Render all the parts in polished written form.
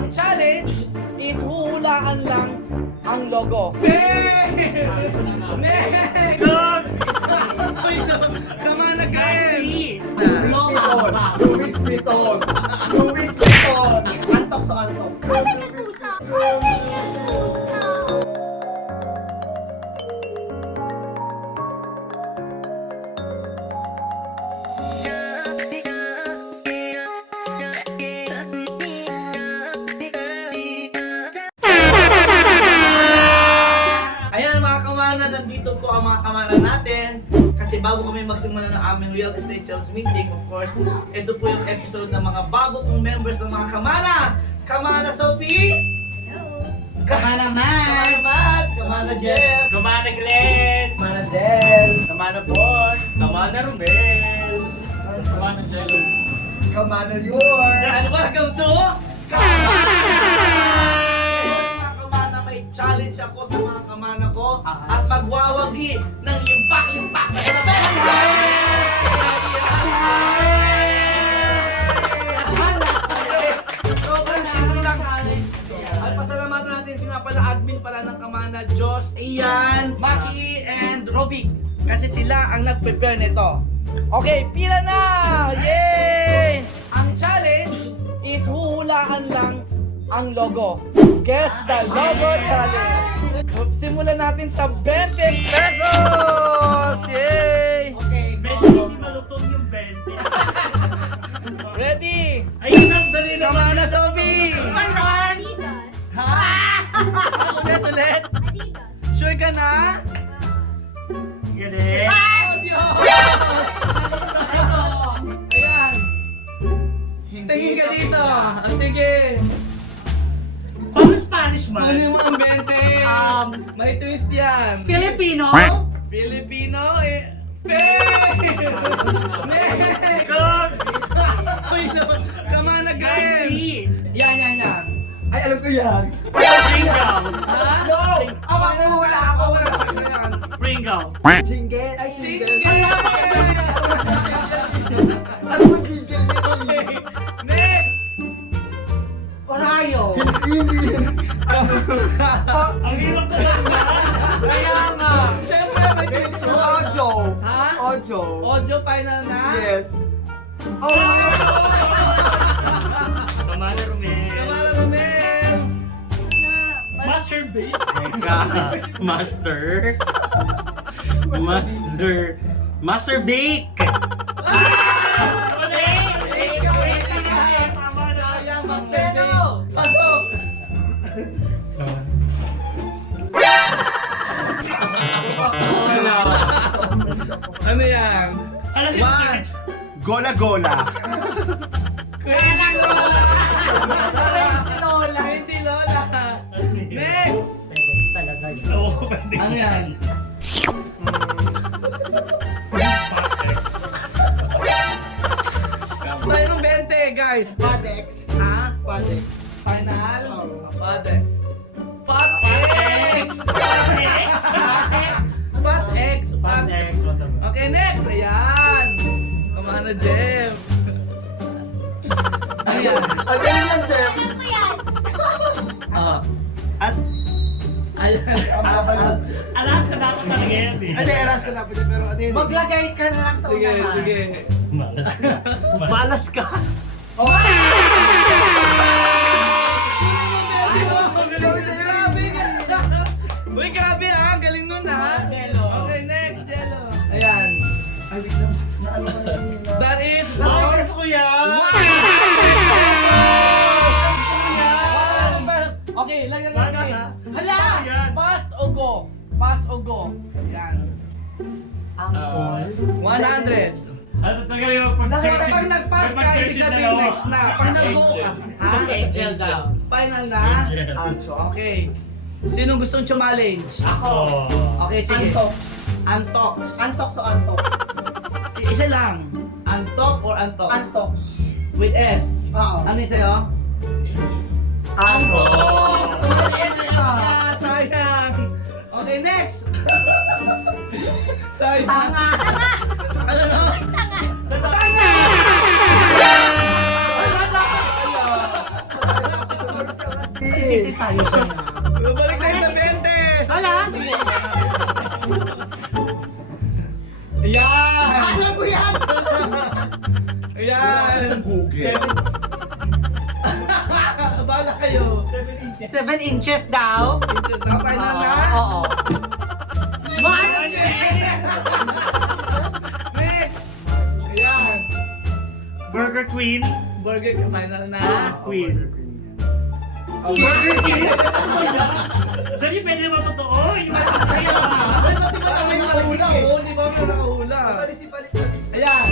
Ang challenge is huhulaan lang ang logo. Come on again! Luis Vuitton! Luis Vuitton! Antok sa antok. Ayan mga kamana, nandito po ang mga kamana natin. Kasi bago kami magsimula ng aming real estate sales meeting, of course, ito po yung episode ng mga bago kong members ng mga kamana. Kamana Sophie! Kamana Max! Kamana Max! Kamana Jeff! Kamana Glenn! Kamana Del! Kamana Bon! Kamana Romel! Kamana Jello! Kamana Yor! And welcome to Kamana! Ngayon mga kamana, may challenge ako sa mga kamana ko at magwawagi ng limpak-limpak na salamin! Sobrang simple lang. At pasalamatan natin sila pala admin pala ng kamana, Josh, Ian, Maki, and Rovic. Kasi sila ang nag-prepare nito. Okay, pila na! Yay! Ang challenge is huhulaan lang ang logo. Guess the logo challenge. Simulan natin sa 20 pesos! Yay! Okay, medyo hindi malutong yung 20. Ready? Ayun ang dali na Kamana Sophie! Adidas. Ha? Ulit! Adidas. Sure ka na? Galing! Oh, Diyos! Ayan. Tingin ka dito. Sige. Pang Spanish man! Kunin mo ang 20. May twist yan. Filipino! Filipino eh. Next! God! Uy, no. Come on again. Yan. Ay, alam ko yan! Pringles! Ha? No! Ako, wala ako! Wala sa yan. Pringles! Jingle! Ay, Single! single! Ano ko jingle nito? Next! Orayo! Hindi! Ang hirap na lang na! Kaya nga. Siyempre, may twist yun. Ojo! Ha? Ojo! Audio final na? Yes! Oh! Kamana Romel! Kamala Romel. Master Bake! Master? Master Bake! Sayang, Master Day. Pasok! Ano yan? Ano si One. Gola Gola! Crazy Lola! Crazy Lola! Next! Oo, pwede Ano yan? Sayang 20, guys! Padex! Ha? Padex! Final? Padex. Pot X! Pot X! Pot X! Okay, next! Ayan! Kamana Jeff! Ayan! Ang galing lang, Jeff! Ano ko yan? At Ayan! Ang babalo. alas ka dapat talaga yan eh. Ano, eras ka dapat yun, pero ano yun? Maglagay ka na lang sa Sige, unahan. sige! Malas ka. Malas ka! Oh! Grabe ka! Uy, grabe ha! Galing nun ha! Okay, next! Jello! Ayan! Ay, wait lang. Naano ka na yun? That is Oh, gusto ko yan! Okay, lagyan natin. Hala! Ayan. Pass o go? Pass o go? Yan. Angkol? 100. Ano talaga yung pag-search? Pag nag-pass ka, ibig sabihin next na. Pag nag-go ka, ha? Angel daw. Final na? Ancho? Okay. Sinong gustong challenge? Ako! Okay, sige. Antok! Antok. Antok sa antok! Isa lang. Antok or antok? Antok! With S. Oo! Ano yung sa'yo? Antok! Sayang! Okay, next! Sayang! Tanga! Ano no? Hindi tayo dyan. Balik tayo sa 20. Wala. Ayan! Alam ko yan. Ayan! Sa Google. Bala kayo. 7 inches daw. Inches na final na? Oo. Next! Ayan! Burger Queen. Burger King final na. Queen. Oh, Burger King! Saan yung pwede naman totoo? Yung Ay, pati ba tayo nakahula? Oo, di ba may nakahula? Ayan!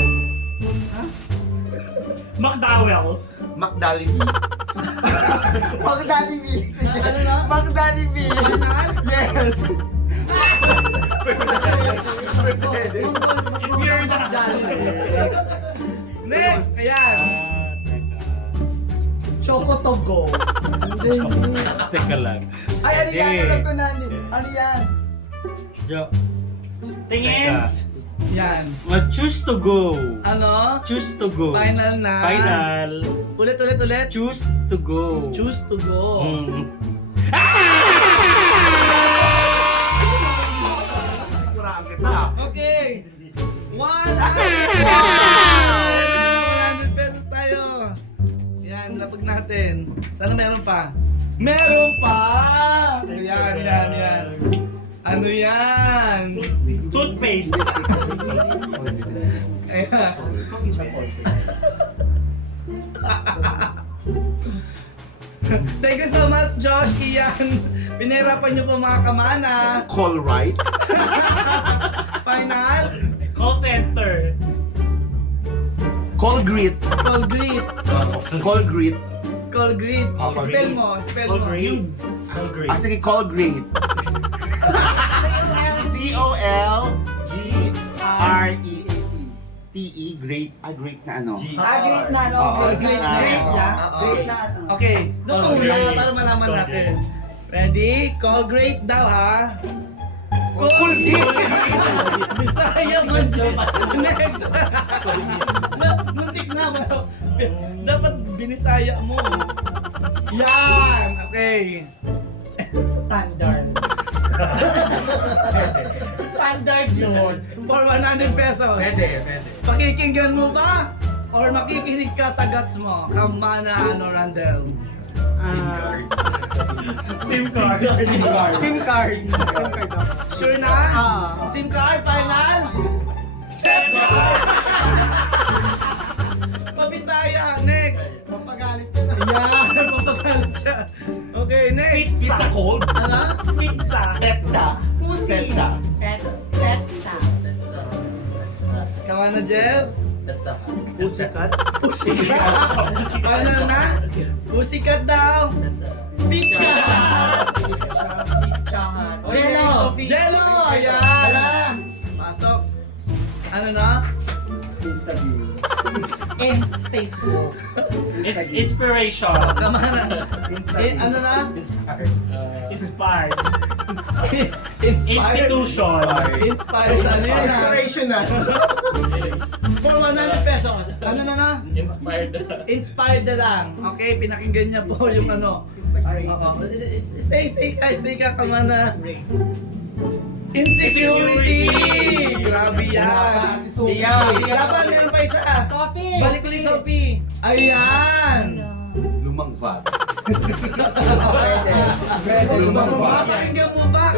McDowell's. McDalibee. Magdalibee. Ano na? Magdalibee. Final? Yes. Impure na. Next! Ayan! Choco Togo. Teka lang. Ay, ano yan? Eh. Alam ko na. Ano yan? Tingin. Yan. Choose to go. Ano? Choose to go. Final na. Final. Ulit. Choose to go. Choose to go. Mm. Siguraan kita. Okay. 100 pesos tayo. Yan, lapag natin. Sana meron pa. Meron pa! Yan. Ano yan? Toothpaste. Ayan. Thank you so much, Josh, Ian. Pinahirapan niyo po mga kamana. Call right. Final. Call center. Call greet. Call greet. Call greet. Call greet. Call Spell greet. mo. Spell Call mo. greet. Call greet. Ah, sige, call greet. COLGREAT. TE, great. Ah, great na ano. Great na, no? Oo, Great na. great na. Great na, ano? Okay, Call luto na great. para malaman Call natin. Ready? Call great daw ha. Call great. Bisaya man dyan. Next. Muntik na. Dapat binisaya mo. Yan. Okay. Standard. Standard yun. For 100 pesos. Pwede. Pakikinggan mo ba? Or makikinig ka sa guts mo? Kamana, Randall? SIM card. SIM card. Sure na? SIM card, final? SIM card! Pabisaya, next! Mapagalit ka na. Ayan, mapagalit siya. Okay, next! Pizza cold. Ano? Pizza. Pizza. Pussy. Pizza. Petsa. Kamana, Jeff? Pussycat. Final na? Pussycat daw! Pizza! Jello! Jello! Ayan! Wala. Pasok! Ano na? Instagram. Facebook. It's inspiration. Kamana! Ano na? Inspired. Inspired. Inspired. Institution. Inspired sa ano yun ha? Inspirational. For 100 pesos. Ano na? Inspired. Inspired na lang. Okay, pinakinggan niya po yung ano. Oo. Stay ka kamana. Insecurity! Grabe yan. Laban, meron pa isa. Sophie! Balik ulit, Sophie. Ayan! Lumang vat. Pwede. Lumang vat. Pakinggan mo ba?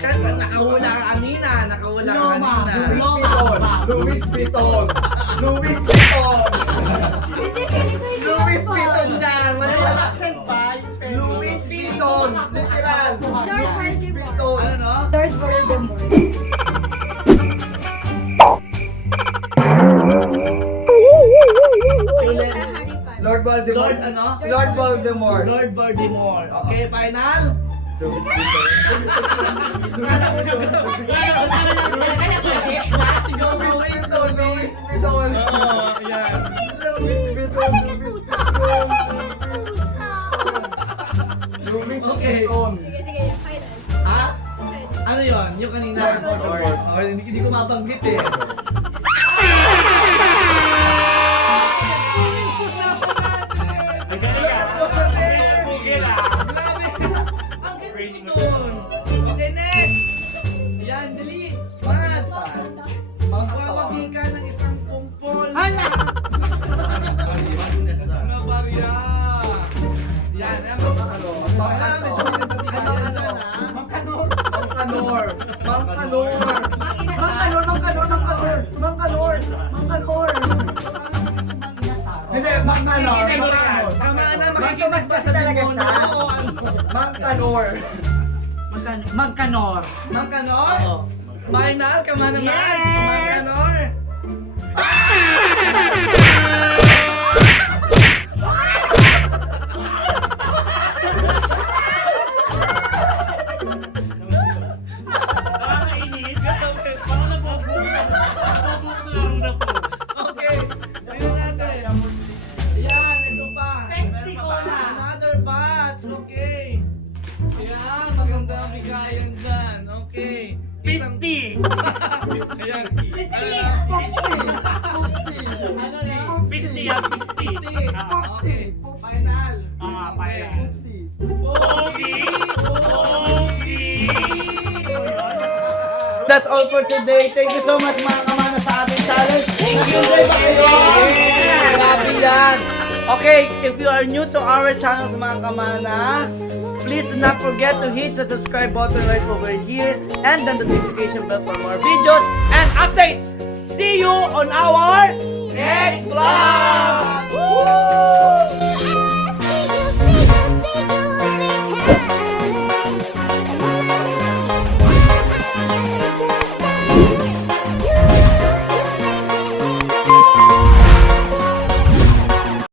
Kahit nakahula ka kanina. Nakahula ka kanina. Louis Vuitton. Louis Vuitton. Louis Vuitton yan. May accent pa. Louis Vuitton. Literal. Louis Vuitton. Ano no? Lord Voldemort. Ayun sa Harry Potter. Lord Voldemort. Lord ano? Lord Voldemort. Lord Voldemort. Okay, final? Louis Vuitton. Louis Vuitton. Louis Vuitton. Oo, yan. Louis Vuitton. Louis Okay. Vuitton. Sige, sige, final. Ha? Ano yun? Yung kanina? Lord Voldemort. Oh, hindi ko mabanggit eh. Ang galing. Google ah. Training mo. Okay, next. Yan, dali. Mas. Magwawagi ka ng isang kumpol. Hala! Mga barya. Yan, yan. Mangkanor. Mangkanor. Mangkanor. Hindi, Mangkanor. Kamana, Mangkanor makikinig ba sa talaga demonyo? siya. O ano? Mangkanor. Magkanor. Magkanor? Oo. Final, kamana Yes! Mads. Magkanor. Nakakainis. Parang nabubog. Nabubog sa laro na po. Okay, tingnan natin. Yan, ito pa. Pepsi Cola. Another batch, okay. Yan, maganda ang bigayan dyan. Okay. Isang- Pisti! Ayan. Pisti. Pisti yan, pisti. Okay. Final. Final. Pogi. Pogi! That's all for today. Thank you so much mga kamana sa ating challenge. Enjoy ba kayo? Grabe yan. Okay, if you are new to our channel mga kamana, please do not forget to hit the subscribe button right over here and then the notification bell for more videos and updates. See you on our next vlog! Woo!